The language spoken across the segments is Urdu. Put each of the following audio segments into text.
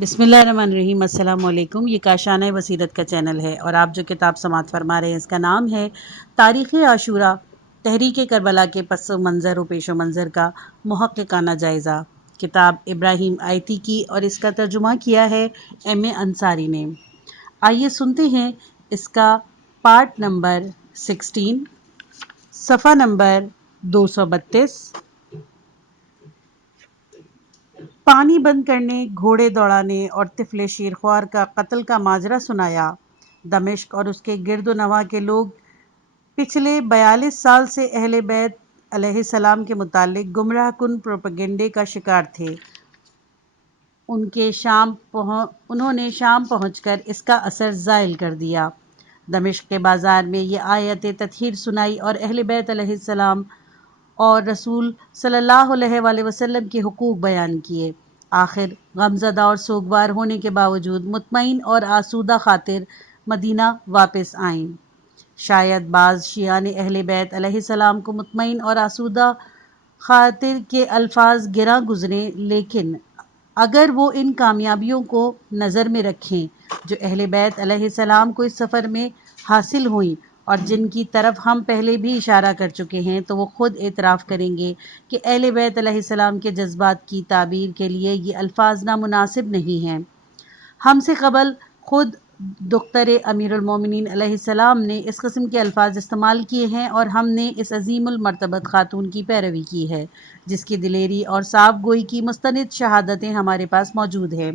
بسم اللہ الرحمن الرحیم۔ السلام علیکم۔ یہ کاشانہ بصیرت کا چینل ہے اور آپ جو کتاب سماعت فرما رہے ہیں اس کا نام ہے تاریخ عاشورہ، تحریک کربلا کے پس منظر و پیش و منظر کا محققانہ جائزہ۔ کتاب ابراہیم آیتی کی اور اس کا ترجمہ کیا ہے ایم انصاری نے۔ آئیے سنتے ہیں اس کا پارٹ نمبر 16، صفحہ نمبر 232۔ پانی بند کرنے، گھوڑے دوڑانے اور طفل شیرخوار کا قتل کا ماجرا سنایا۔ دمشق اور اس کے گرد و نواح کے لوگ پچھلے 42 سال سے اہل بیت علیہ السلام کے متعلق گمراہ کن پروپیگنڈے کا شکار تھے۔ انہوں نے شام پہنچ کر اس کا اثر زائل کر دیا۔ دمشق کے بازار میں یہ آیت تطہیر سنائی اور اہل بیت علیہ السلام اور رسول صلی اللہ علیہ وآلہ وسلم کے حقوق بیان کیے۔ آخر غمزدہ اور سوگوار ہونے کے باوجود مطمئن اور آسودہ خاطر مدینہ واپس آئیں۔ شاید بعض شیعان اہل بیت علیہ السلام کو مطمئن اور آسودہ خاطر کے الفاظ گراں گزریں، لیکن اگر وہ ان کامیابیوں کو نظر میں رکھیں جو اہل بیت علیہ السلام کو اس سفر میں حاصل ہوئیں اور جن کی طرف ہم پہلے بھی اشارہ کر چکے ہیں، تو وہ خود اعتراف کریں گے کہ اہل بیت علیہ السلام کے جذبات کی تعبیر کے لیے یہ الفاظ نامناسب نہیں ہیں۔ ہم سے قبل خود دختر امیر المومنین علیہ السلام نے اس قسم کے الفاظ استعمال کیے ہیں اور ہم نے اس عظیم المرتبت خاتون کی پیروی کی ہے جس کی دلیری اور صاف گوئی کی مستند شہادتیں ہمارے پاس موجود ہیں۔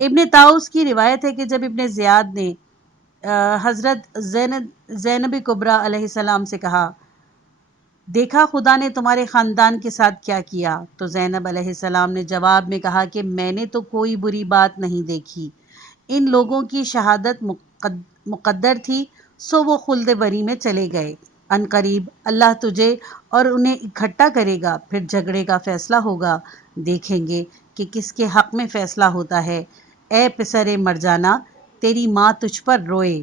ابن طاؤس کی روایت ہے کہ جب ابن زیاد نے حضرت زینب کبریٰ علیہ السلام سے کہا، دیکھا خدا نے تمہارے خاندان کے ساتھ کیا کیا، تو زینب علیہ السلام نے جواب میں کہا کہ میں نے تو کوئی بری بات نہیں دیکھی، ان لوگوں کی شہادت مقدر تھی، سو وہ خلد بری میں چلے گئے۔ ان قریب اللہ تجھے اور انہیں اکٹھا کرے گا، پھر جھگڑے کا فیصلہ ہوگا، دیکھیں گے کہ کس کے حق میں فیصلہ ہوتا ہے۔ اے پسر مرجانہ، تیری ماں تجھ پر روئے۔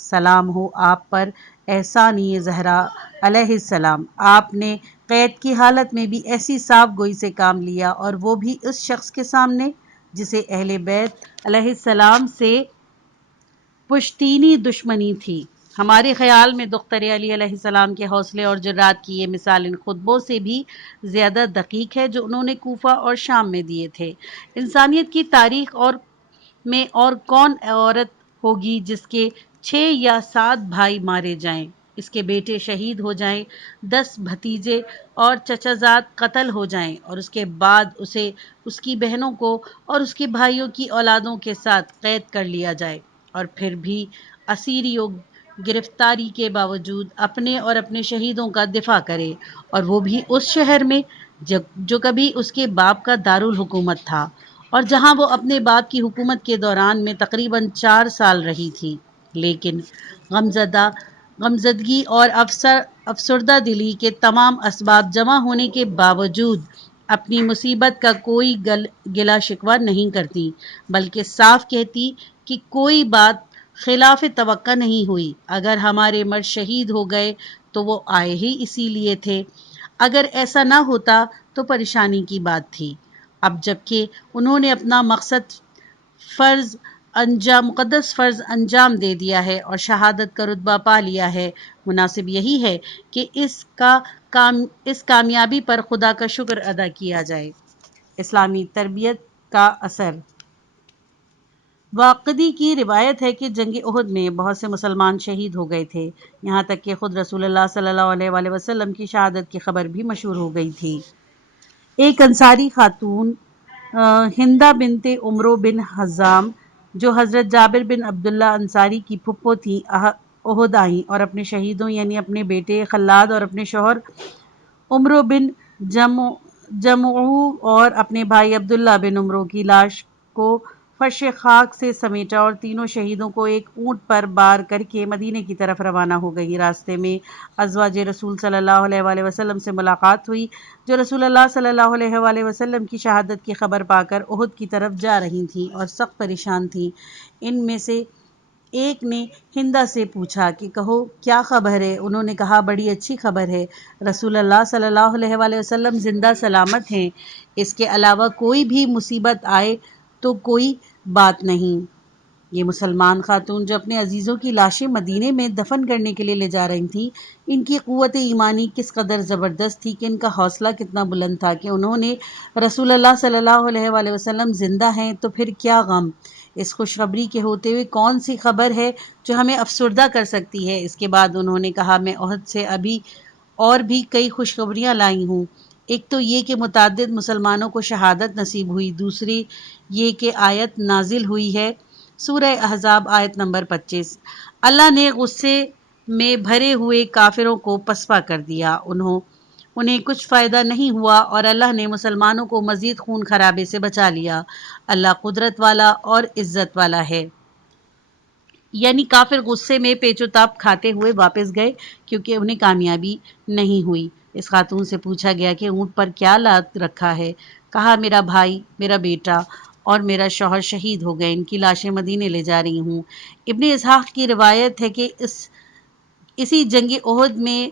سلام ہو آپ پر اے ثانی زہرا علیہ السلام، آپ نے قید کی حالت میں بھی ایسی صاف گوئی سے کام لیا، اور وہ بھی اس شخص کے سامنے جسے اہل بیت علیہ السلام سے پشتینی دشمنی تھی۔ ہمارے خیال میں دختر علی علیہ السلام کے حوصلے اور جرات کی یہ مثال ان خطبوں سے بھی زیادہ دقیق ہے جو انہوں نے کوفہ اور شام میں دیے تھے۔ انسانیت کی تاریخ میں اور کون عورت ہوگی جس کے 6 یا 7 بھائی مارے جائیں، اس کے بیٹے شہید ہو جائیں، 10 بھتیجے اور چچا زاد قتل ہو جائیں، اور اس کے بعد اسے اس کی بہنوں کو اور اس کے بھائیوں کی اولادوں کے ساتھ قید کر لیا جائے، اور پھر بھی اسیری و گرفتاری کے باوجود اپنے اور اپنے شہیدوں کا دفاع کرے، اور وہ بھی اس شہر میں جو کبھی اس کے باپ کا دارالحکومت تھا اور جہاں وہ اپنے باپ کی حکومت کے دوران میں تقریباً 4 سال رہی تھی، لیکن غمزدگی اور افسردہ دلی کے تمام اسباب جمع ہونے کے باوجود اپنی مصیبت کا کوئی گلہ شکوہ نہیں کرتی، بلکہ صاف کہتی کہ کوئی بات خلاف توقع نہیں ہوئی، اگر ہمارے مرد شہید ہو گئے تو وہ آئے ہی اسی لیے تھے، اگر ایسا نہ ہوتا تو پریشانی کی بات تھی۔ اب جبکہ انہوں نے اپنا مقدس فرض انجام دے دیا ہے اور شہادت کا رتبہ پا لیا ہے، مناسب یہی ہے کہ اس کامیابی پر خدا کا شکر ادا کیا جائے۔ اسلامی تربیت کا اثر۔ واقدی کی روایت ہے کہ جنگ احد میں بہت سے مسلمان شہید ہو گئے تھے، یہاں تک کہ خود رسول اللہ صلی اللہ علیہ وآلہ وسلم کی شہادت کی خبر بھی مشہور ہو گئی تھی۔ ایک انصاری خاتون ہندہ بنت عمرو بن حزام جو حضرت جابر بن عبداللہ انصاری کی پھپھو تھیں، احد آئیں اور اپنے شہیدوں یعنی اپنے بیٹے خلاد اور اپنے شوہر عمرو بن جمعو اور اپنے بھائی عبداللہ بن عمرو کی لاش کو فرش خاک سے سمیٹا اور تینوں شہیدوں کو ایک اونٹ پر بار کر کے مدینے کی طرف روانہ ہو گئی۔ راستے میں ازواج رسول صلی اللہ علیہ وآلہ وسلم سے ملاقات ہوئی جو رسول اللہ صلی اللہ علیہ وآلہ وسلم کی شہادت کی خبر پا کر احد کی طرف جا رہی تھیں اور سخت پریشان تھیں۔ ان میں سے ایک نے ہندا سے پوچھا کہ کہو کیا خبر ہے؟ انہوں نے کہا بڑی اچھی خبر ہے، رسول اللہ صلی اللہ علیہ وآلہ وسلم زندہ سلامت ہیں، اس کے علاوہ کوئی بھی مصیبت آئے تو کوئی بات نہیں۔ یہ مسلمان خاتون جو اپنے عزیزوں کی لاشیں مدینے میں دفن کرنے کے لیے لے جا رہی تھیں، ان کی قوت ایمانی کس قدر زبردست تھی کہ ان کا حوصلہ کتنا بلند تھا کہ انہوں نے رسول اللہ صلی اللہ علیہ وآلہ وسلم زندہ ہیں تو پھر کیا غم، اس خوشخبری کے ہوتے ہوئے کون سی خبر ہے جو ہمیں افسردہ کر سکتی ہے؟ اس کے بعد انہوں نے کہا میں احد سے ابھی اور بھی کئی خوشخبریاں لائی ہوں۔ ایک تو یہ کہ متعدد مسلمانوں کو شہادت نصیب ہوئی، دوسری یہ کہ آیت نازل ہوئی ہے، سورہ احزاب آیت نمبر 25۔ اللہ نے غصے میں بھرے ہوئے کافروں کو پسپا کر دیا، انہیں کچھ فائدہ نہیں ہوا اور اللہ نے مسلمانوں کو مزید خون خرابے سے بچا لیا۔ اللہ قدرت والا اور عزت والا ہے۔ یعنی کافر غصے میں پیچ و تاب کھاتے ہوئے واپس گئے کیونکہ انہیں کامیابی نہیں ہوئی۔ اس خاتون سے پوچھا گیا کہ اونٹ پر کیا لاد رکھا ہے؟ کہا میرا بھائی، میرا بیٹا اور میرا شوہر شہید ہو گئے، ان کی لاشیں مدینے لے جا رہی ہوں۔ ابن اسحاق کی روایت ہے کہ اسی جنگ احد میں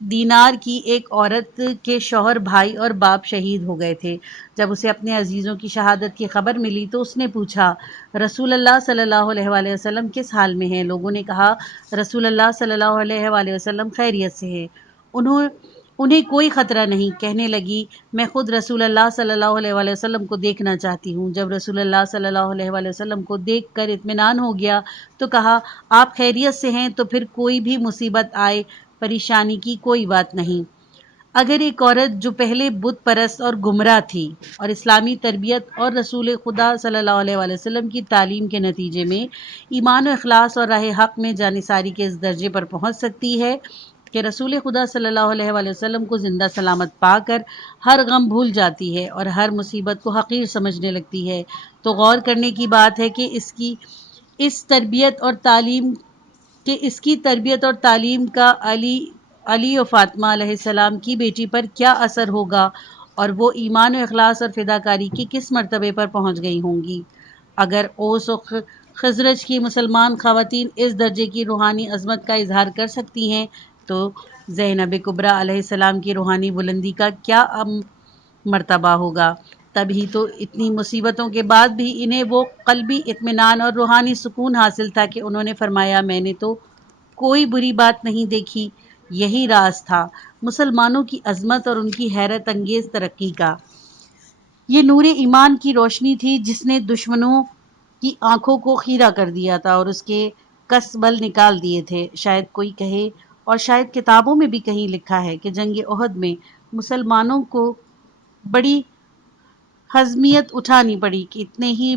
دینار کی ایک عورت کے شوہر، بھائی اور باپ شہید ہو گئے تھے۔ جب اسے اپنے عزیزوں کی شہادت کی خبر ملی تو اس نے پوچھا رسول اللہ صلی اللہ علیہ وآلہ وسلم کس حال میں ہیں؟ لوگوں نے کہا رسول اللہ صلی اللہ علیہ وآلہ وسلم خیریت سے ہیں، انہیں کوئی خطرہ نہیں۔ کہنے لگی میں خود رسول اللہ صلی اللہ علیہ وآلہ وسلم کو دیکھنا چاہتی ہوں۔ جب رسول اللہ صلی اللہ علیہ وآلہ وسلم کو دیکھ کر اطمینان ہو گیا تو کہا آپ خیریت سے ہیں تو پھر کوئی بھی مصیبت آئے پریشانی کی کوئی بات نہیں۔ اگر ایک عورت جو پہلے بت پرست اور گمراہ تھی اور اسلامی تربیت اور رسول خدا صلی اللہ علیہ وآلہ وسلم کی تعلیم کے نتیجے میں ایمان و اخلاص اور راہ حق میں جانثاری کے اس درجے پر پہنچ سکتی ہے کہ رسول خدا صلی اللہ علیہ وآلہ وسلم کو زندہ سلامت پا کر ہر غم بھول جاتی ہے اور ہر مصیبت کو حقیر سمجھنے لگتی ہے، تو غور کرنے کی بات ہے کہ اس کی تربیت اور تعلیم کا علی و فاطمہ علیہ السلام کی بیٹی پر کیا اثر ہوگا اور وہ ایمان و اخلاص اور فداکاری کے کس مرتبے پر پہنچ گئی ہوں گی۔ اگر اوس و خزرج کی مسلمان خواتین اس درجے کی روحانی عظمت کا اظہار کر سکتی ہیں تو زینب کبریٰ علیہ السلام کی روحانی بلندی کا کیا مرتبہ ہوگا۔ تب ہی تو اتنی مصیبتوں کے بعد بھی انہیں وہ قلبی اطمینان اور روحانی سکون حاصل تھا کہ انہوں نے فرمایا میں نے تو کوئی بری بات نہیں دیکھی، یہی راز تھا مسلمانوں کی عظمت اور ان کی حیرت انگیز ترقی کا۔ یہ نور ایمان کی روشنی تھی جس نے دشمنوں کی آنکھوں کو خیرہ کر دیا تھا اور اس کے کس بل نکال دیے تھے۔ شاید کوئی کہے اور شاید کتابوں میں بھی کہیں لکھا ہے کہ جنگ احد میں مسلمانوں کو بڑی ہزیمت اٹھانی پڑی کہ اتنے ہی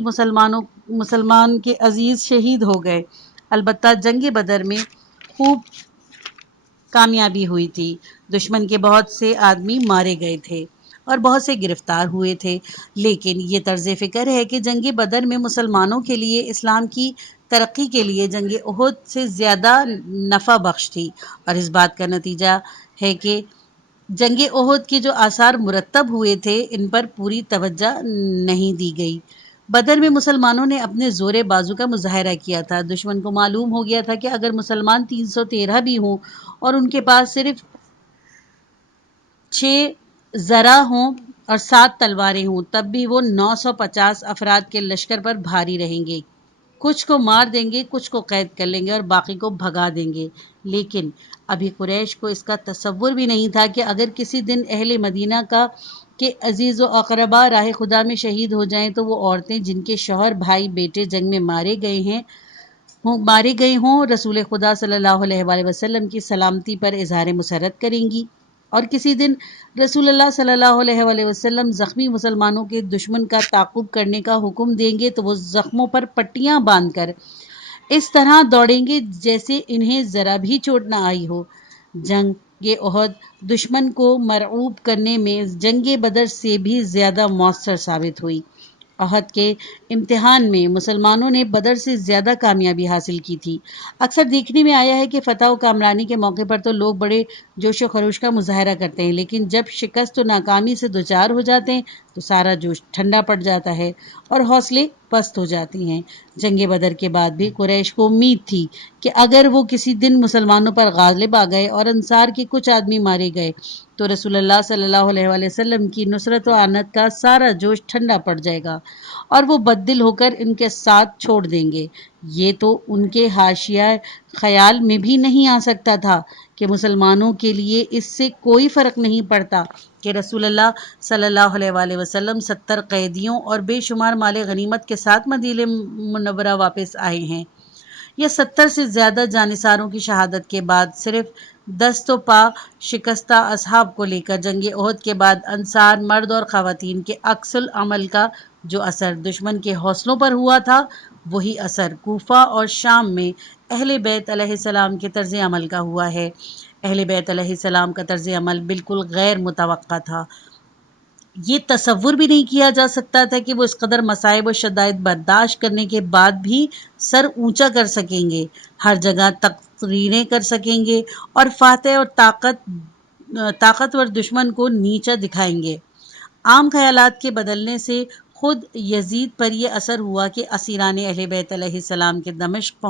مسلمان کے عزیز شہید ہو گئے۔ البتہ جنگ بدر میں خوب کامیابی ہوئی تھی، دشمن کے بہت سے آدمی مارے گئے تھے اور بہت سے گرفتار ہوئے تھے، لیکن یہ طرز فکر ہے کہ جنگ بدر میں مسلمانوں کے لیے اسلام کی ترقی کے لیے جنگ احد سے زیادہ نفع بخش تھی، اور اس بات کا نتیجہ ہے کہ جنگ احد کے جو آثار مرتب ہوئے تھے ان پر پوری توجہ نہیں دی گئی۔ بدر میں مسلمانوں نے اپنے زور بازو کا مظاہرہ کیا تھا۔ دشمن کو معلوم ہو گیا تھا کہ اگر مسلمان 313 بھی ہوں اور ان کے پاس صرف 6 زرہ ہوں اور 7 تلواریں ہوں تب بھی وہ 950 افراد کے لشکر پر بھاری رہیں گے، کچھ کو مار دیں گے، کچھ کو قید کر لیں گے اور باقی کو بھگا دیں گے۔ لیکن ابھی قریش کو اس کا تصور بھی نہیں تھا کہ اگر کسی دن اہل مدینہ کے عزیز و اقربا راہ خدا میں شہید ہو جائیں تو وہ عورتیں جن کے شوہر، بھائی، بیٹے جنگ میں مارے گئے ہوں رسول خدا صلی اللہ علیہ وآلہ وسلم کی سلامتی پر اظہار مسرت کریں گی، اور کسی دن رسول اللہ صلی اللہ علیہ وآلہ وسلم زخمی مسلمانوں کے دشمن کا تعاقب کرنے کا حکم دیں گے تو وہ زخموں پر پٹیاں باندھ کر اس طرح دوڑیں گے جیسے انہیں ذرا بھی چوٹ نہ آئی ہو۔ جنگ احد دشمن کو مرعوب کرنے میں جنگ بدر سے بھی زیادہ مؤثر ثابت ہوئی۔ احد کے امتحان میں مسلمانوں نے بدر سے زیادہ کامیابی حاصل کی تھی۔ اکثر دیکھنے میں آیا ہے کہ فتح و کامرانی کے موقع پر تو لوگ بڑے جوش و خروش کا مظاہرہ کرتے ہیں، لیکن جب شکست و ناکامی سے دوچار ہو جاتے ہیں تو سارا جوش ٹھنڈا پڑ جاتا ہے اور حوصلے پست ہو جاتی ہیں۔ جنگ بدر کے بعد بھی قریش کو امید تھی کہ اگر وہ کسی دن مسلمانوں پر غالب آ گئے اور انصار کے کچھ آدمی مارے گئے تو رسول اللہ صلی اللہ علیہ وآلہ وسلم کی نصرت و آنت کا سارا جوش ٹھنڈا پڑ جائے گا اور وہ بددل ہو کر ان کے ساتھ چھوڑ دیں گے۔ یہ تو ان کے حاشیہ خیال میں بھی نہیں آ سکتا تھا کہ مسلمانوں کے لیے اس سے کوئی فرق نہیں پڑتا کہ رسول اللہ صلی اللہ علیہ وآلہ وسلم 70 قیدیوں اور بے شمار مال غنیمت کے ساتھ مدینہ منورہ واپس آئے ہیں۔ یہ 70 سے زیادہ جانثاروں کی شہادت کے بعد صرف دست و پا شکستہ اصحاب کو لے کر جنگ احد کے بعد انصار مرد اور خواتین کے عکس العمل کا جو اثر دشمن کے حوصلوں پر ہوا تھا وہی اثر کوفہ اور شام میں اہل بیت علیہ السلام کے طرز عمل کا ہوا ہے۔ اہل بیت علیہ السلام کا طرز عمل بالکل غیر متوقع تھا۔ یہ تصور بھی نہیں کیا جا سکتا تھا کہ وہ اس قدر مصائب و شدائد برداشت کرنے کے بعد بھی سر اونچا کر سکیں گے، ہر جگہ تقریریں کر سکیں گے اور فاتح اور طاقتور دشمن کو نیچا دکھائیں گے۔ عام خیالات کے بدلنے سے خود یزید پر یہ اثر ہوا کہ اسیران اہل بیت علیہ السلام کے دمشق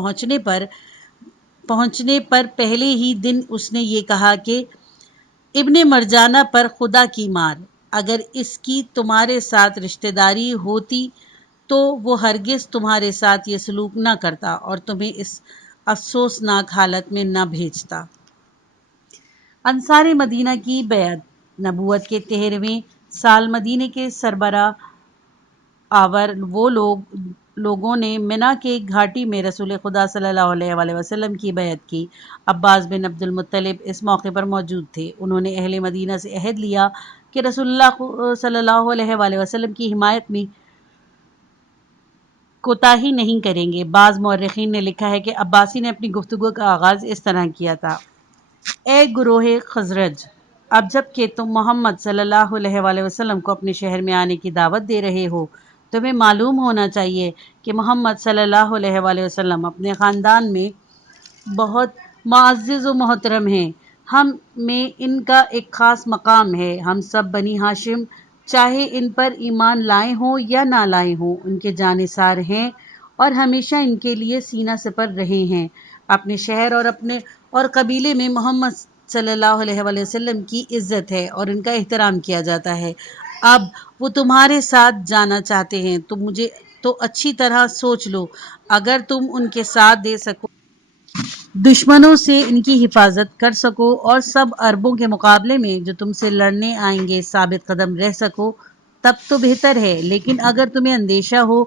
پہنچنے پر پہلے ہی دن اس نے یہ کہا کہ ابن مرجانہ پر خدا کی مار، اگر اس کی تمہارے ساتھ رشتہ داری ہوتی تو وہ ہرگز تمہارے ساتھ یہ سلوک نہ کرتا اور تمہیں اس افسوسناک حالت میں نہ بھیجتا۔ انصار مدینہ کی بیعت۔ نبوت کے 13ویں سال مدینہ کے سربراہ آور وہ لوگوں نے منا کے گھاٹی میں رسول خدا صلی اللہ علیہ وآلہ وسلم کی بیعت کی۔ عباس بن عبد المطلب اس موقع پر موجود تھے۔ انہوں نے اہل مدینہ سے عہد لیا کہ رسول اللہ صلی اللہ علیہ وآلہ وسلم کی حمایت میں کوتاہی نہیں کریں گے۔ بعض مورخین نے لکھا ہے کہ عباسی نے اپنی گفتگو کا آغاز اس طرح کیا تھا: اے گروہ خزرج، اب جب کہ تم محمد صلی اللہ علیہ وآلہ وسلم کو اپنے شہر میں آنے کی دعوت دے رہے ہو، تمہیں معلوم ہونا چاہیے کہ محمد صلی اللہ علیہ وآلہ وسلم اپنے خاندان میں بہت معزز و محترم ہیں۔ ہم میں ان کا ایک خاص مقام ہے۔ ہم سب بنی ہاشم چاہے ان پر ایمان لائے ہوں یا نہ لائے ہوں ان کے جانثار ہیں اور ہمیشہ ان کے لیے سینہ سپر رہے ہیں۔ اپنے شہر اور قبیلے میں محمد صلی اللہ علیہ وآلہ وسلم کی عزت ہے اور ان کا احترام کیا جاتا ہے۔ اب وہ تمہارے ساتھ جانا چاہتے ہیں تو اچھی طرح سوچ لو، اگر تم ان کے ساتھ دے سکو، دشمنوں سے ان کی حفاظت کر سکو اور سب عربوں کے مقابلے میں جو تم سے لڑنے آئیں گے ثابت قدم رہ سکو تب تو بہتر ہے، لیکن اگر تمہیں اندیشہ ہو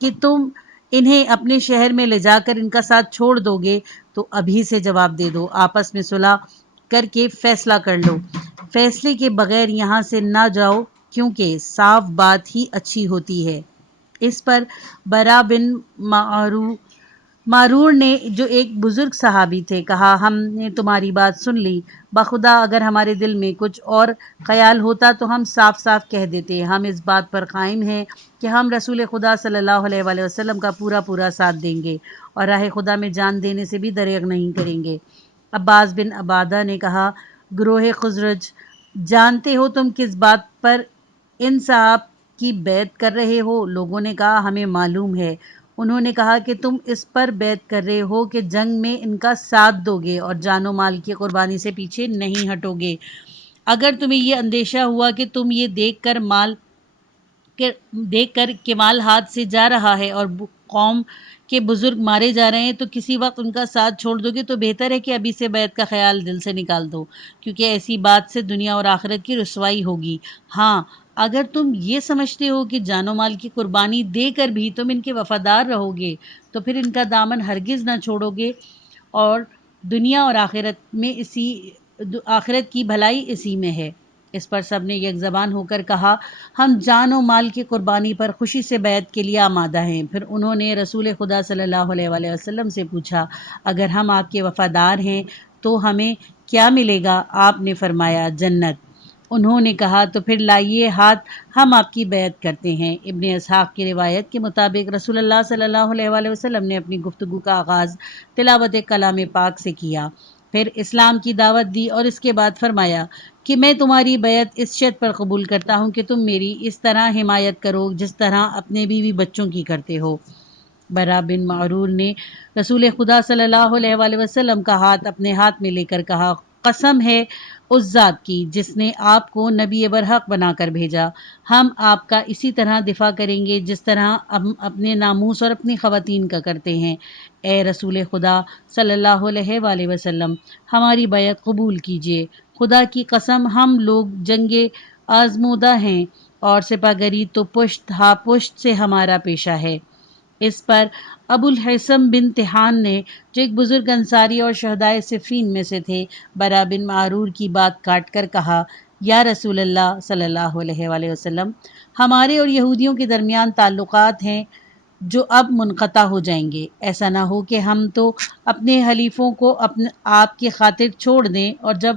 کہ تم انہیں اپنے شہر میں لے جا کر ان کا ساتھ چھوڑ دو گے تو ابھی سے جواب دے دو، آپس میں صلح کر کے فیصلہ کر لو۔ فیصلے کے بغیر یہاں سے نہ جاؤ کیونکہ صاف بات ہی اچھی ہوتی ہے۔ اس پر برا بن معرور نے، جو ایک بزرگ صحابی تھے، کہا: ہم نے تمہاری بات سن لی، بخدا اگر ہمارے دل میں کچھ اور خیال ہوتا تو ہم صاف صاف کہہ دیتے۔ ہم اس بات پر قائم ہیں کہ ہم رسول خدا صلی اللہ علیہ وآلہ وسلم کا پورا ساتھ دیں گے اور راہ خدا میں جان دینے سے بھی دریغ نہیں کریں گے۔ عباس بن عبادہ نے کہا: گروہ خزرج، جانتے ہو تم کس بات پر ان صاحب کی بیعت کر رہے ہو؟ لوگوں نے کہا: ہمیں معلوم ہے۔ انہوں نے کہا کہ تم اس پر بیعت کر رہے ہو کہ جنگ میں ان کا ساتھ دو گے اور جان و مال کی قربانی سے پیچھے نہیں ہٹو گے۔ اگر تمہیں یہ اندیشہ ہوا کہ تم یہ دیکھ کر کہ مال ہاتھ سے جا رہا ہے اور قوم کے بزرگ مارے جا رہے ہیں تو کسی وقت ان کا ساتھ چھوڑ دو گے تو بہتر ہے کہ ابھی سے بیعت کا خیال دل سے نکال دو، کیونکہ ایسی بات سے دنیا اور آخرت کی رسوائی ہوگی۔ ہاں، اگر تم یہ سمجھتے ہو کہ جان و مال کی قربانی دے کر بھی تم ان کے وفادار رہو گے تو پھر ان کا دامن ہرگز نہ چھوڑو گے اور دنیا اور آخرت کی بھلائی اسی میں ہے۔ اس پر سب نے یک زبان ہو کر کہا: ہم جان و مال کی قربانی پر خوشی سے بیعت کے لیے آمادہ ہیں۔ پھر انہوں نے رسول خدا صلی اللہ علیہ وآلہ وسلم سے پوچھا: اگر ہم آپ کے وفادار ہیں تو ہمیں کیا ملے گا؟ آپ نے فرمایا: جنت۔ انہوں نے کہا: تو پھر لائیے ہاتھ، ہم آپ کی بیعت کرتے ہیں۔ ابن اسحاق کی روایت کے مطابق رسول اللہ صلی اللہ علیہ وآلہ وسلم نے اپنی گفتگو کا آغاز تلاوت کلام پاک سے کیا: پھر اسلام کی دعوت دی اور اس کے بعد فرمایا کہ میں تمہاری بیعت اس شرط پر قبول کرتا ہوں کہ تم میری اس طرح حمایت کرو جس طرح اپنے بیوی بچوں کی کرتے ہو۔ برا بن معرور نے رسول خدا صلی اللہ علیہ وآلہ وسلم کا ہاتھ اپنے ہاتھ میں لے کر کہا، قسم ہے اس ذات کی جس نے آپ کو نبی برحق بنا کر بھیجا، ہم آپ کا اسی طرح دفاع کریں گے جس طرح ہم اپنے ناموس اور اپنی خواتین کا کرتے ہیں۔ اے رسول خدا صلی اللہ علیہ وآلہ وسلم، ہماری بیعت قبول کیجیے۔ خدا کی قسم ہم لوگ جنگ آزمودہ ہیں اور سپہ گری تو پشت ہا پشت سے ہمارا پیشہ ہے۔ اس پر ابو الحسن بن تہان نے، جو ایک بزرگ انصاری اور شہدائے صفین میں سے تھے، برا بن معرور کی بات کاٹ کر کہا، یا رسول اللہ صلی اللہ علیہ وآلہ وسلم، ہمارے اور یہودیوں کے درمیان تعلقات ہیں جو اب منقطع ہو جائیں گے۔ ایسا نہ ہو کہ ہم تو اپنے حلیفوں کو آپ کی خاطر چھوڑ دیں اور جب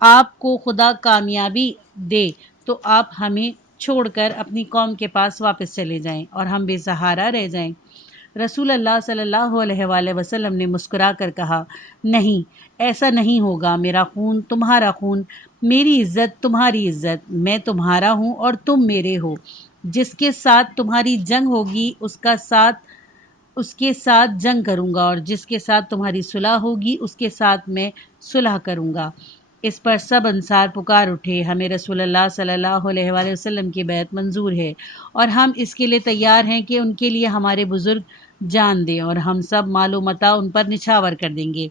آپ کو خدا کامیابی دے تو آپ ہمیں چھوڑ کر اپنی قوم کے پاس واپس چلے جائیں اور ہم بے سہارا رہ جائیں۔ رسول اللہ صلی اللہ علیہ وآلہ وسلم نے مسکرا کر کہا، نہیں، ایسا نہیں ہوگا، میرا خون تمہارا خون، میری عزت تمہاری عزت، میں تمہارا ہوں اور تم میرے ہو۔ جس کے ساتھ تمہاری جنگ ہوگی اس کے ساتھ جنگ کروں گا اور جس کے ساتھ تمہاری صلح ہوگی اس کے ساتھ میں صلح کروں گا۔ اس پر سب انصار پکار اٹھے، ہمیں رسول اللہ صلی اللہ علیہ وآلہ وسلم کی بیعت منظور ہے اور ہم اس کے لیے تیار ہیں کہ ان کے لیے ہمارے بزرگ جان دیں اور ہم سب مال و متاع ان پر نچھاور کر دیں گے۔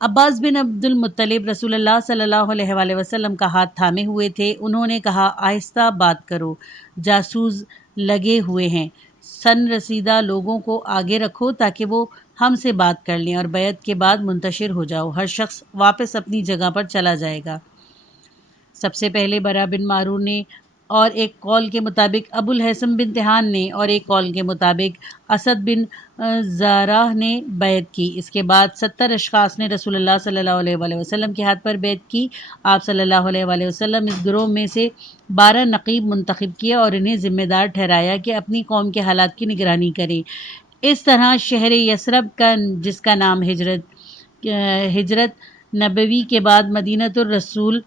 عباس بن عبد المطلب رسول اللہ صلی اللہ علیہ وآلہ وسلم کا ہاتھ تھامے ہوئے تھے۔ انہوں نے کہا، آہستہ بات کرو، جاسوس لگے ہوئے ہیں، سن رسیدہ لوگوں کو آگے رکھو تاکہ وہ ہم سے بات کر لیں اور بیعت کے بعد منتشر ہو جاؤ، ہر شخص واپس اپنی جگہ پر چلا جائے گا۔ سب سے پہلے برا بن معرور نے اور ایک قول کے مطابق ابو الحسن بن تہان نے اور ایک قول کے مطابق اسد بن زارہ نے بیعت کی۔ اس کے بعد 70 اشخاص نے رسول اللہ صلی اللہ علیہ وآلہ وسلم کے ہاتھ پر بیعت کی۔ آپ صلی اللہ علیہ وآلہ وسلم اس گروہ میں سے 12 نقیب منتخب کیے اور انہیں ذمہ دار ٹھہرایا کہ اپنی قوم کے حالات کی نگرانی کریں۔ اس طرح شہر یثرب کا، جس کا نام ہجرت نبوی کے بعد مدینۃ الرسول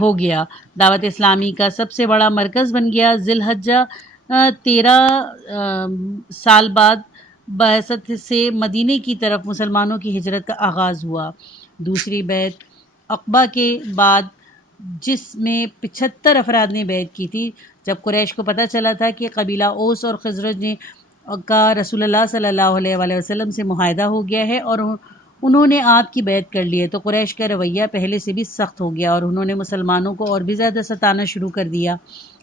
ہو گیا، دعوت اسلامی کا سب سے بڑا مرکز بن گیا۔ ذی الحجہ 13 سال بعد بعثت سے مدینے کی طرف مسلمانوں کی ہجرت کا آغاز ہوا۔ دوسری بیعت عقبہ کے بعد، جس میں 75 افراد نے بیعت کی تھی، جب قریش کو پتہ چلا تھا کہ قبیلہ اوس اور خزرج کا رسول اللہ صلی اللہ علیہ وآلہ وسلم سے معاہدہ ہو گیا ہے اور انہوں نے آپ کی بیعت کر لی ہے، تو قریش کا رویہ پہلے سے بھی سخت ہو گیا اور انہوں نے مسلمانوں کو اور بھی زیادہ ستانا شروع کر دیا۔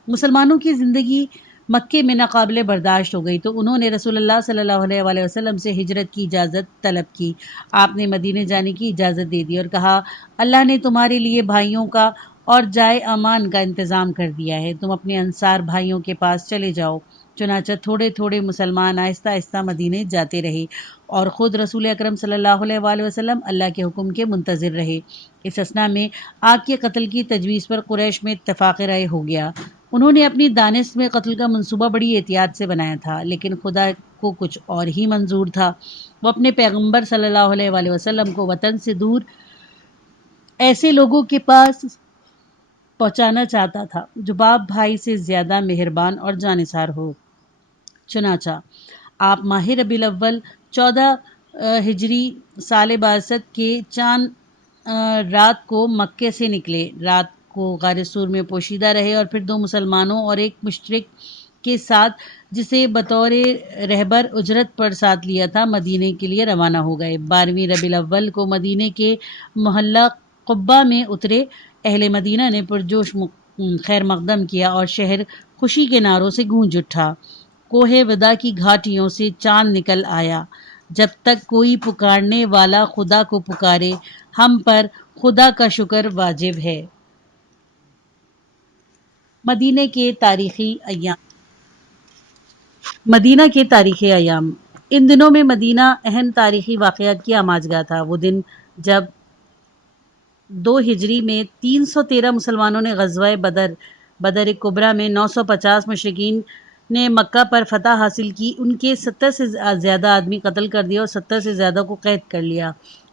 مسلمانوں کی زندگی مکے میں ناقابل برداشت ہو گئی، تو انہوں نے رسول اللہ صلی اللہ علیہ وآلہ وسلم سے ہجرت کی اجازت طلب کی۔ آپ نے مدینے جانے کی اجازت دے دی اور کہا، اللہ نے تمہارے لیے بھائیوں کا اور جائے امان کا انتظام کر دیا ہے، تم اپنے انصار بھائیوں کے پاس چلے جاؤ۔ چنانچہ تھوڑے تھوڑے مسلمان آہستہ آہستہ مدینے جاتے رہے اور خود رسول اکرم صلی اللہ علیہ وآلہ وسلم اللہ کے حکم کے منتظر رہے۔ اس اثنا میں آپ کے قتل کی تجویز پر قریش میں اتفاق رائے ہو گیا۔ انہوں نے اپنی دانست میں قتل کا منصوبہ بڑی احتیاط سے بنایا تھا، لیکن خدا کو کچھ اور ہی منظور تھا۔ وہ اپنے پیغمبر صلی اللہ علیہ وآلہ وسلم کو وطن سے دور ایسے لوگوں کے پاس پہنچانا چاہتا تھا جو باپ بھائی سے زیادہ مہربان اور جانثار ہو۔ چنانچہ آپ ماہ ربیع الاول 14 ہجری سال بعثت کے چاند رات کو مکے سے نکلے۔ رات کو غار سور میں پوشیدہ رہے اور پھر 2 مسلمانوں اور ایک مشرک کے ساتھ، جسے بطور رہبر اجرت پر ساتھ لیا تھا، مدینے کے لیے روانہ ہو گئے۔ 12ویں ربیع الاول کو مدینے کے محلہ قباء میں اترے۔ اہل مدینہ نے پرجوش خیر مقدم کیا اور شہر خوشی کے نعروں سے گونج اٹھا۔ کوہ ودا کی گھاٹیوں سے چاند نکل آیا۔ جب تک کوئی پکارنے والا خدا کو پکارے، ہم پر خدا کا شکر واجب ہے۔ مدینہ کے تاریخی ایام۔ ان دنوں میں مدینہ اہم تاریخی واقعات کی آماجگاہ تھا۔ وہ دن جب 2 ہجری میں 313 مسلمانوں نے غزوہ بدر کبریٰ میں 950 مشرکین نے مکہ پر فتح حاصل کی، ان کے 70 سے زیادہ آدمی قتل کر دیے اور 70 سے زیادہ کو قید کر لیا۔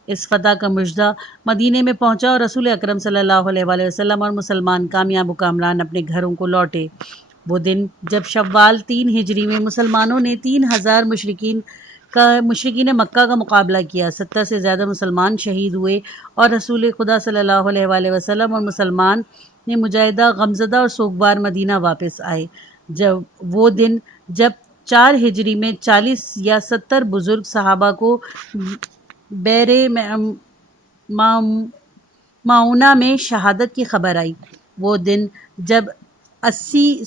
اس فتح کا مژدہ مدینے میں پہنچا اور رسول اکرم صلی اللہ علیہ وآلہ وسلم اور مسلمان کامیاب و کامران اپنے گھروں کو لوٹے۔ وہ دن جب شوال 3 ہجری میں مسلمانوں نے 3000 مشرکین مکہ کا مقابلہ کیا، 70 سے زیادہ مسلمان شہید ہوئے اور رسول خدا صلی اللہ علیہ وآلہ وسلم اور مسلمان نے مجاہدہ غمزدہ اور سوگوار مدینہ واپس آئے۔ وہ دن جب 4 ہجری میں 40 یا 70 بزرگ صحابہ کو بیر معونہ میں شہادت کی خبر آئی۔ وہ دن جب اسی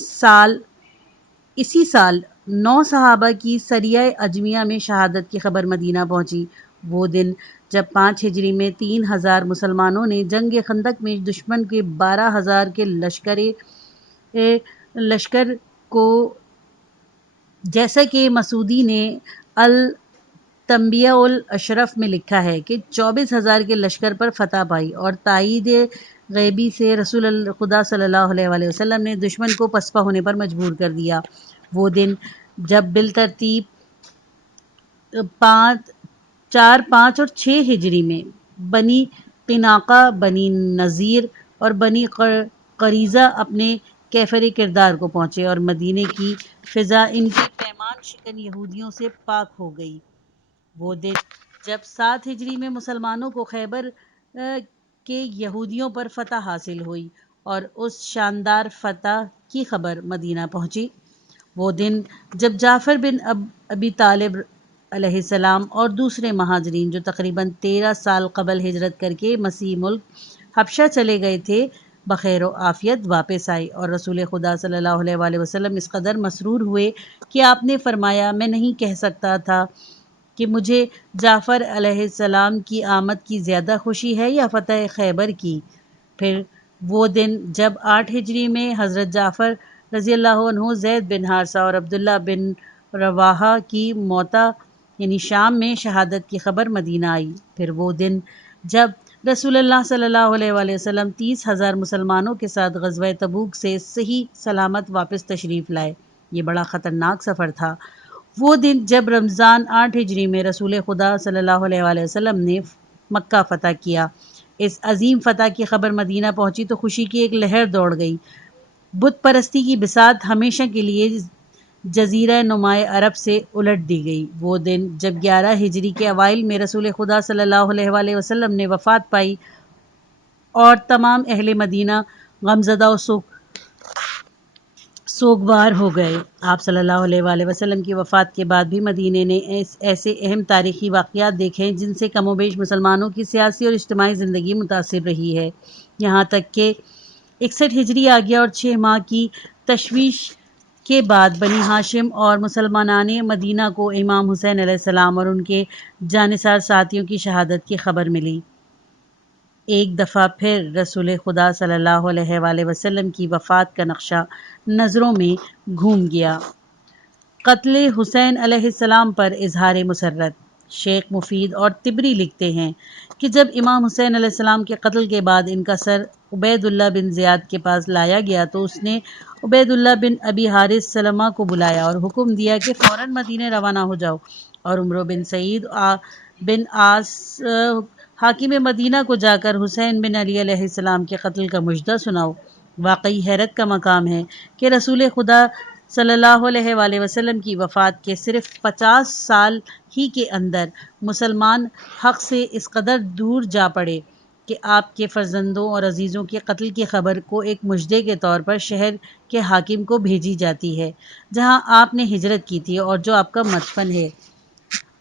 سال 9 صحابہ کی سریہ اجمیہ میں شہادت کی خبر مدینہ پہنچی۔ وہ دن جب 5 ہجری میں 3000 مسلمانوں نے جنگ خندق میں دشمن کے 12,000 کے لشکر کو، جیسا کہ مسعودی نے التنبیہ الاشرف میں لکھا ہے کہ 24,000 کے لشکر پر فتح پائی اور تائید غیبی سے رسول خدا صلی اللہ علیہ وآلہ وسلم نے دشمن کو پسپا ہونے پر مجبور کر دیا۔ وہ دن جب بالترتیب 4، 5 اور 6 ہجری میں بنی قینقاع، بنی نذیر اور بنی قریظہ اپنے کیفر کردار کو پہنچے اور مدینے کی فضا ان کے پیمان شکن یہودیوں سے پاک ہو گئی۔ وہ دن جب 7 ہجری میں مسلمانوں کو خیبر کے یہودیوں پر فتح حاصل ہوئی اور اس شاندار فتح کی خبر مدینہ پہنچی۔ وہ دن جب جعفر بن ابی طالب علیہ السلام اور دوسرے مہاجرین جو تقریباً 13 سال قبل ہجرت کر کے مسیح ملک حبشہ چلے گئے تھے، بخیر و عافیت واپس آئے اور رسول خدا صلی اللہ علیہ وآلہ وسلم اس قدر مسرور ہوئے کہ آپ نے فرمایا، میں نہیں کہہ سکتا تھا کہ مجھے جعفر علیہ السلام کی آمد کی زیادہ خوشی ہے یا فتح خیبر کی۔ پھر وہ دن جب 8 ہجری میں حضرت جعفر رضی اللہ عنہ، زید بن حارثہ اور عبداللہ بن رواحہ کی موتا یعنی شام میں شہادت کی خبر مدینہ آئی۔ پھر وہ دن جب رسول اللہ صلی اللہ علیہ وآلہ وسلم 30,000 مسلمانوں کے ساتھ غزوہ تبوک سے صحیح سلامت واپس تشریف لائے۔ یہ بڑا خطرناک سفر تھا۔ وہ دن جب رمضان 8 ہجری میں رسول خدا صلی اللہ علیہ وآلہ وسلم نے مکہ فتح کیا۔ اس عظیم فتح کی خبر مدینہ پہنچی تو خوشی کی ایک لہر دوڑ گئی۔ بت پرستی کی بساط ہمیشہ کے لیے جزیرہ نمائے عرب سے الٹ دی گئی۔ وہ دن جب 11 ہجری کے اوائل میں رسول خدا صلی اللہ علیہ وآلہ وسلم نے وفات پائی اور تمام اہل مدینہ غمزدہ و سوگوار ہو گئے۔ آپ صلی اللہ علیہ وآلہ وسلم کی وفات کے بعد بھی مدینے نے ایسے اہم تاریخی واقعات دیکھے ہیں جن سے کم و بیش مسلمانوں کی سیاسی اور اجتماعی زندگی متاثر رہی ہے، یہاں تک کہ 61 ہجری آ گیا اور 6 ماہ کی تشویش کے بعد بنی ہاشم اور مسلمانان مدینہ کو امام حسین علیہ السلام اور ان کے جانثار ساتھیوں کی شہادت کی خبر ملی۔ ایک دفعہ پھر رسول خدا صلی اللہ علیہ وآلہ وسلم کی وفات کا نقشہ نظروں میں گھوم گیا۔ قتل حسین علیہ السلام پر اظہار مسرت۔ شیخ مفید اور طبری لکھتے ہیں کہ جب امام حسین علیہ السلام کے قتل کے بعد ان کا سر عبید اللہ بن زیاد کے پاس لایا گیا تو اس نے عبید اللہ بن ابی حارث سلمہ کو بلایا اور حکم دیا کہ فوراً مدینے روانہ ہو جاؤ اور عمرو بن سعید بن عاص حاکم مدینہ کو جا کر حسین بن علی علیہ السلام کے قتل کا مژدہ سناؤ۔ واقعی حیرت کا مقام ہے کہ رسول خدا صلی اللہ علیہ وآلہ وسلم کی وفات کے صرف 50 سال ہی کے اندر مسلمان حق سے اس قدر دور جا پڑے کہ آپ کے فرزندوں اور عزیزوں کے قتل کی خبر کو ایک مژدے کے طور پر شہر کے حاکم کو بھیجی جاتی ہے جہاں آپ نے ہجرت کی تھی اور جو آپ کا مدفن ہے۔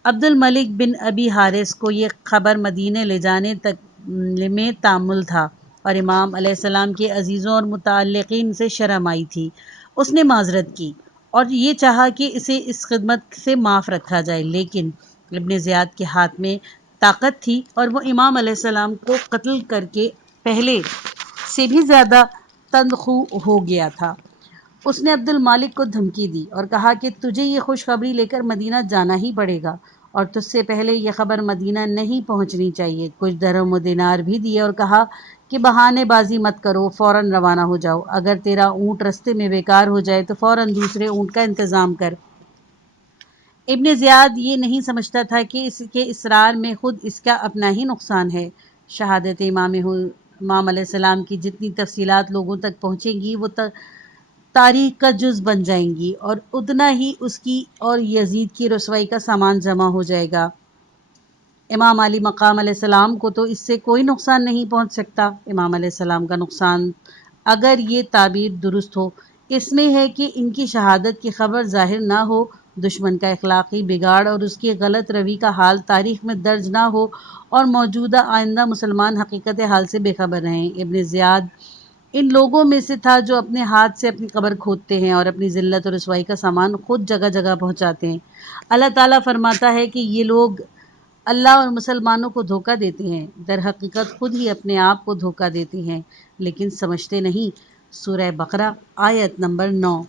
عبد الملک بن ابی حارث کو یہ خبر مدینے لے جانے تک میں تامل تھا اور امام علیہ السلام کے عزیزوں اور متعلقین سے شرم آئی تھی۔ اس نے معذرت کی اور یہ چاہا کہ اسے اس خدمت سے معاف رکھا جائے، لیکن ابن زیاد کے ہاتھ میں طاقت تھی اور وہ امام علیہ السلام کو قتل کر کے پہلے سے بھی زیادہ تندخو ہو گیا تھا۔ اس نے عبد المالک کو دھمکی دی اور کہا کہ تجھے یہ خوشخبری لے کر مدینہ جانا ہی پڑے گا اور تجھ سے پہلے یہ خبر مدینہ نہیں پہنچنی چاہیے۔ کچھ درہم و دینار بھی دیے اور کہا کہ بہانے بازی مت کرو، فوراً روانہ ہو جاؤ۔ اگر تیرا اونٹ رستے میں بیکار ہو جائے تو فوراً دوسرے اونٹ کا انتظام کر۔ ابن زیاد یہ نہیں سمجھتا تھا کہ اس کے اصرار میں خود اس کا اپنا ہی نقصان ہے۔ شہادت امام علیہ السلام کی جتنی تفصیلات لوگوں تک پہنچیں گی وہ تاریخ کا جز بن جائیں گی، اور اتنا ہی اس کی اور یزید کی رسوائی کا سامان جمع ہو جائے گا۔ امام علی مقام علیہ السلام کو تو اس سے کوئی نقصان نہیں پہنچ سکتا۔ امام علیہ السلام کا نقصان، اگر یہ تعبیر درست ہو، اس میں ہے کہ ان کی شہادت کی خبر ظاہر نہ ہو، دشمن کا اخلاقی بگاڑ اور اس کی غلط روی کا حال تاریخ میں درج نہ ہو، اور موجودہ آئندہ مسلمان حقیقت حال سے بے خبر رہیں۔ ابن زیاد ان لوگوں میں سے تھا جو اپنے ہاتھ سے اپنی قبر کھودتے ہیں اور اپنی ذلت اور رسوائی کا سامان خود جگہ جگہ پہنچاتے ہیں۔ اللہ تعالیٰ فرماتا ہے کہ یہ لوگ اللہ اور مسلمانوں کو دھوکہ دیتے ہیں، در حقیقت خود ہی اپنے آپ کو دھوکہ دیتے ہیں، لیکن سمجھتے نہیں۔ سورہ بقرہ آیت نمبر 9۔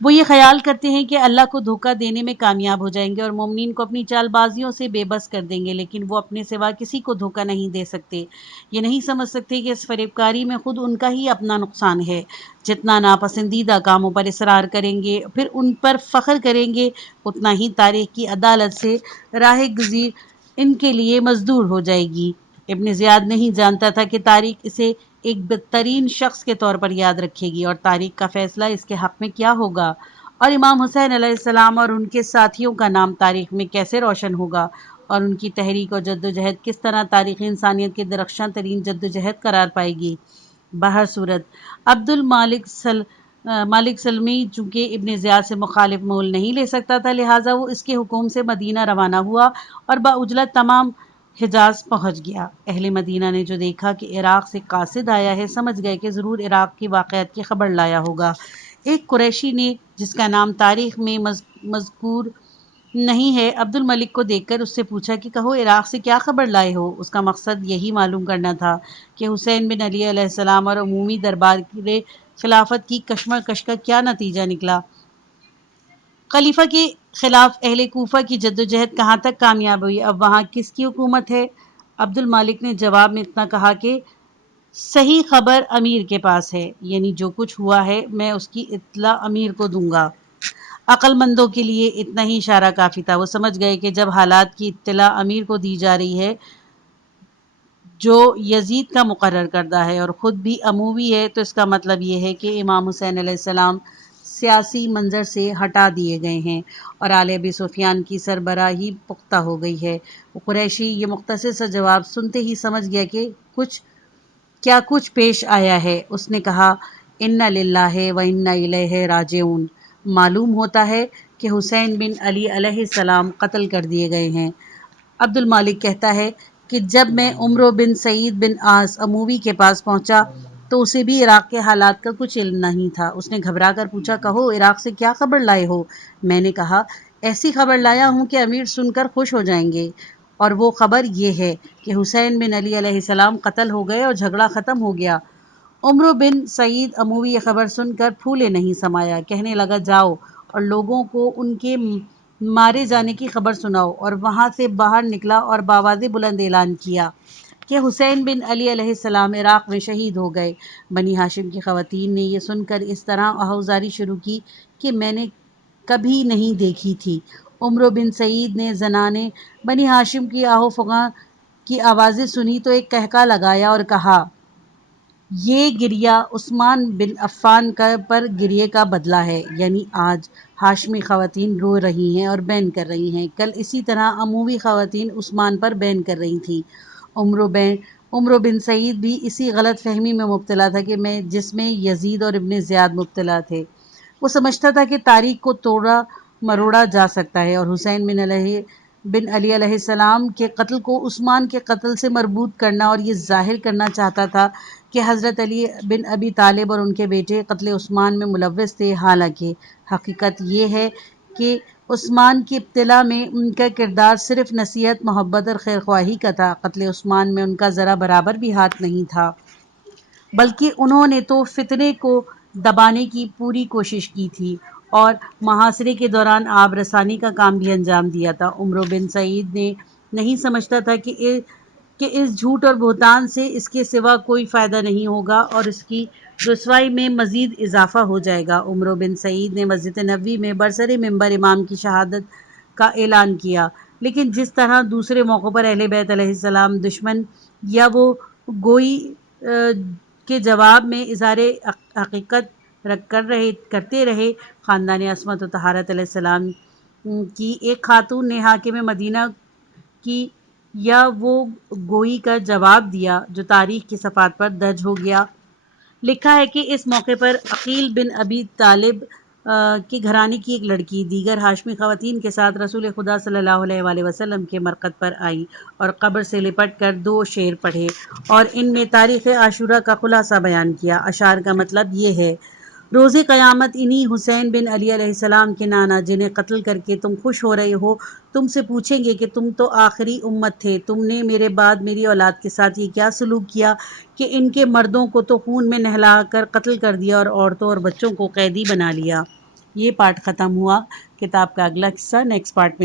وہ یہ خیال کرتے ہیں کہ اللہ کو دھوکہ دینے میں کامیاب ہو جائیں گے اور مومنین کو اپنی چال بازیوں سے بے بس کر دیں گے، لیکن وہ اپنے سوا کسی کو دھوکہ نہیں دے سکتے۔ یہ نہیں سمجھ سکتے کہ اس فریب کاری میں خود ان کا ہی اپنا نقصان ہے۔ جتنا ناپسندیدہ کاموں پر اصرار کریں گے، پھر ان پر فخر کریں گے، اتنا ہی تاریخ کی عدالت سے راہ گزیر ان کے لیے مزدور ہو جائے گی۔ ابن زیاد نہیں جانتا تھا کہ تاریخ اسے ایک بدترین شخص کے طور پر یاد رکھے گی، اور تاریخ کا فیصلہ اس کے حق میں کیا ہوگا، اور امام حسین علیہ السلام اور ان کے ساتھیوں کا نام تاریخ میں کیسے روشن ہوگا، اور ان کی تحریک اور جدوجہد کس طرح تاریخ انسانیت کے درخشاں ترین جدوجہد قرار پائے گی۔ بہر صورت مالک سلمی چونکہ ابن زیاد سے مخالف مول نہیں لے سکتا تھا، لہٰذا وہ اس کے حکم سے مدینہ روانہ ہوا اور بعجلت تمام حجاز پہنچ گیا۔ اہل مدینہ نے جو دیکھا کہ عراق سے قاصد آیا ہے، سمجھ گئے کہ ضرور عراق کی واقعات کی خبر لایا ہوگا۔ ایک قریشی نے، جس کا نام تاریخ میں مذکور نہیں ہے، عبد الملک کو دیکھ کر اس سے پوچھا کہ کہو عراق سے کیا خبر لائے ہو؟ اس کا مقصد یہی معلوم کرنا تھا کہ حسین بن علی علیہ السلام اور عمومی دربار کے خلافت کی کشمکش کا کیا نتیجہ نکلا۔ خلیفہ کے خلاف اہل کوفہ کی جدوجہد کہاں تک کامیاب ہوئی، اب وہاں کس کی حکومت ہے؟ عبد الملک نے جواب میں اتنا کہا کہ صحیح خبر امیر کے پاس ہے، یعنی جو کچھ ہوا ہے میں اس کی اطلاع امیر کو دوں گا۔ عقل مندوں کے لیے اتنا ہی اشارہ کافی تھا۔ وہ سمجھ گئے کہ جب حالات کی اطلاع امیر کو دی جا رہی ہے جو یزید کا مقرر کردہ ہے اور خود بھی اموی ہے، تو اس کا مطلب یہ ہے کہ امام حسین علیہ السلام سیاسی منظر سے ہٹا دیے گئے ہیں اور آل ابی سفیان کی سربراہی پختہ ہو گئی ہے۔ قریشی یہ مختصر سا جواب سنتے ہی سمجھ گیا کہ کچھ پیش آیا ہے۔ اس نے کہا، انا للہ و انا الیہ راجعون۔ معلوم ہوتا ہے کہ حسین بن علی علیہ السلام قتل کر دیے گئے ہیں۔ عبد الملک کہتا ہے کہ جب میں عمرو بن سعید بن عاص اموی کے پاس پہنچا تو اسے بھی عراق کے حالات کا کچھ علم نہیں تھا۔ اس نے گھبرا کر پوچھا، کہو عراق سے کیا خبر لائے ہو؟ میں نے کہا، ایسی خبر لایا ہوں کہ امیر سن کر خوش ہو جائیں گے، اور وہ خبر یہ ہے کہ حسین بن علی علیہ السلام قتل ہو گئے اور جھگڑا ختم ہو گیا۔ عمرو بن سعید اموی یہ خبر سن کر پھولے نہیں سمایا، کہنے لگا، جاؤ اور لوگوں کو ان کے مارے جانے کی خبر سناؤ، اور وہاں سے باہر نکلا اور بآواز بلند اعلان کیا کہ حسین بن علی علیہ السلام عراق میں شہید ہو گئے۔ بنی ہاشم کی خواتین نے یہ سن کر اس طرح آہوزاری شروع کی کہ میں نے کبھی نہیں دیکھی تھی۔ عمرو بن سعید نے زنانے بنی ہاشم کی آہ و فغاں کی آوازیں سنی تو ایک قہقہ لگایا اور کہا، یہ گریہ عثمان بن عفان پر گریے کا بدلہ ہے، یعنی آج ہاشمی خواتین رو رہی ہیں اور بین کر رہی ہیں، کل اسی طرح اموی خواتین عثمان پر بین کر رہی تھیں۔ عمرو بن سعید بھی اسی غلط فہمی میں مبتلا تھا کہ جس میں یزید اور ابن زیاد مبتلا تھے۔ وہ سمجھتا تھا کہ تاریخ کو توڑا مروڑا جا سکتا ہے، اور حسین بن علی علیہ السلام کے قتل کو عثمان کے قتل سے مربوط کرنا اور یہ ظاہر کرنا چاہتا تھا کہ حضرت علی بن ابی طالب اور ان کے بیٹے قتل عثمان میں ملوث تھے، حالانکہ حقیقت یہ ہے کہ عثمان کی ابتلا میں ان کا کردار صرف نصیحت، محبت اور خیرخواہی کا تھا۔ قتل عثمان میں ان کا ذرا برابر بھی ہاتھ نہیں تھا، بلکہ انہوں نے تو فتنے کو دبانے کی پوری کوشش کی تھی اور محاصرے کے دوران آب رسانی کا کام بھی انجام دیا تھا۔ عمرو بن سعید نہیں سمجھتا تھا کہ کہ اس جھوٹ اور بہتان سے اس کے سوا کوئی فائدہ نہیں ہوگا اور اس کی رسوائی میں مزید اضافہ ہو جائے گا۔ عمر بن سعید نے مسجد نبوی میں برسر ممبر امام کی شہادت کا اعلان کیا، لیکن جس طرح دوسرے موقعوں پر اہل بیت علیہ السلام دشمن یا وہ گوئی کے جواب میں اظہار حقیقت کرتے رہے، خاندان عصمت و طہارت علیہ السلام کی ایک خاتون نے حاکم مدینہ کی یا وہ گوئی کا جواب دیا جو تاریخ کی صفحات پر درج ہو گیا۔ لکھا ہے کہ اس موقع پر عقیل بن ابی طالب کے گھرانے کی ایک لڑکی دیگر ہاشمی خواتین کے ساتھ رسول خدا صلی اللہ علیہ وآلہ وسلم کے مرقد پر آئی اور قبر سے لپٹ کر 2 شعر پڑھے اور ان میں تاریخ عاشورہ کا خلاصہ بیان کیا۔ اشعار کا مطلب یہ ہے: روز قیامت انہی حسین بن علی علیہ السلام کے نانا جنہیں قتل کر کے تم خوش ہو رہے ہو تم سے پوچھیں گے کہ تم تو آخری امت تھے، تم نے میرے بعد میری اولاد کے ساتھ یہ کیا سلوک کیا کہ ان کے مردوں کو تو خون میں نہلا کر قتل کر دیا اور عورتوں اور بچوں کو قیدی بنا لیا۔ یہ پارٹ ختم ہوا۔ کتاب کا اگلا حصہ نیکسٹ پارٹ میں